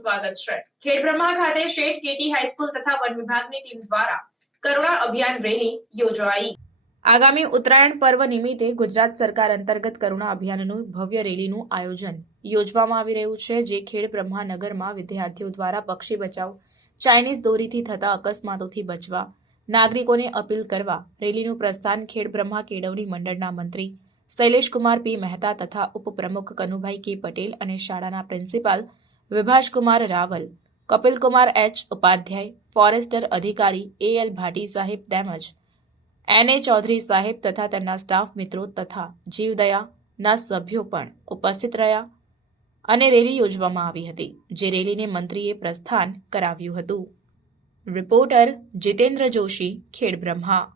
સ્વાગત છે. ખેડબ્રહ્મા ખાતે શેઠ કેટી હાઈસ્કૂલ તથા વન વિભાગની ટીમ દ્વારા કરુણા અભિયાન રેલી યોજાઈ. આગામી ઉત્તરાયણ પર્વ નિમિત્તે ગુજરાત સરકાર અંતર્ગત કરુણા અભિયાનનું ભવ્ય રેલીનું આયોજન યોજવામાં આવી રહ્યું છે, જે ખેડ બ્રહ્માનગરમાં વિદ્યાર્થીઓ દ્વારા પક્ષી બચાવ, ચાઇનીઝ દોરીથી થતા અકસ્માતોથી બચવા, નાગરિકોને અપીલ કરવા, રેલીનું પ્રસ્થાન ખેડ બ્રહ્મા કેળવણી મંડળના મંત્રી શૈલેષકુમાર પી મહેતા તથા ઉપપ્રમુખ કનુભાઈ કે પટેલ અને શાળાના principal Vibhashkumar Raval, Kapilkumar H. Upadhyay, forester અધિકારી એ. એલ. ભાટી સાહેબ તેમજ એન. એ. ચૌધરી સાહેબ તથા તેમના સ્ટાફ મિત્રો તથા જીવદયાના સભ્યો પણ ઉપસ્થિત રહ્યા અને રેલી યોજવામાં આવી હતી, જે રેલીને મંત્રીએ પ્રસ્થાન કરાવ્યું હતું. રિપોર્ટર જીતેન્દ્ર જોશી, ખેડબ્રહ્મા.